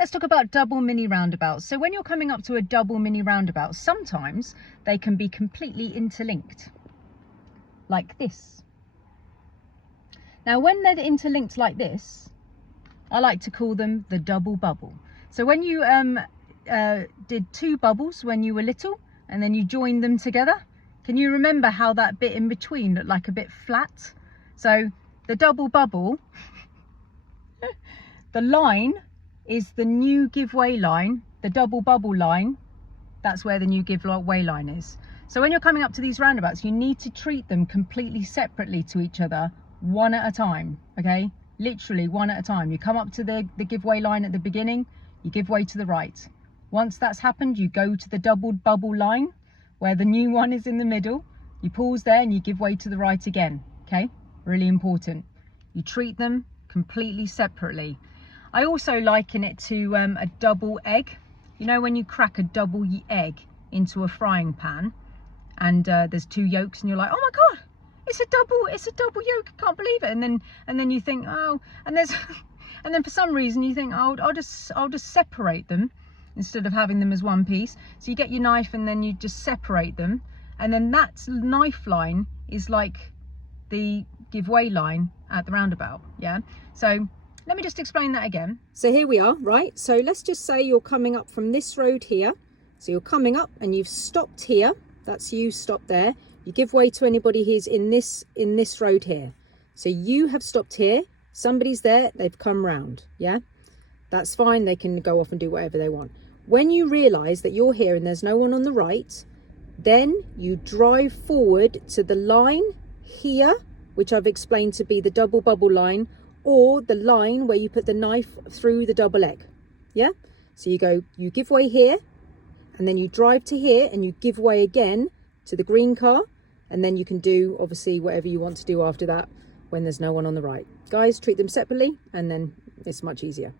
let's talk about double mini roundabouts. So when you're coming up to a double mini roundabout, sometimes they can be completely interlinked, like this. Now, when they're interlinked like this, I like to call them the double bubble. So when you did two bubbles when you were little, and then you joined them together, can you remember how that bit in between looked like a bit flat? So the double bubble, the line is the new giveaway line. The double bubble line, that's where the new giveaway line is. So when you're coming up to these roundabouts, you need to treat them completely separately to each other, one at a time, okay? Literally one at a time. You come up to the giveaway line at the beginning, you give way to the right. Once that's happened, you go to the double bubble line where the new one is in the middle. You pause there and you give way to the right again, okay? Really important. You treat them completely separately. I also liken it to a double egg. You know when you crack a double egg into a frying pan and there's two yolks and you're like, oh my God, it's a double yolk, I can't believe it. And then you think, oh, and there's, and then for some reason you think, oh, I'll just separate them instead of having them as one piece. So you get your knife and then you just separate them. And then that knife line is like the giveaway line at the roundabout, yeah? So let me just explain that again. So here we are, right? So let's just say you're coming up from this road here. So you're coming up and you've stopped here. That's you stopped there. You give way to anybody who's in this road here. So you have stopped here. Somebody's there, they've come round, yeah? That's fine, they can go off and do whatever they want. When you realise that you're here and there's no one on the right, then you drive forward to the line here, which I've explained to be the double bubble line, or the line where you put the knife through the double egg, yeah? So you give way here, and then you drive to here and you give way again to the green car, and then you can do obviously whatever you want to do after that when there's no one on the right. Guys, treat them separately and then it's much easier.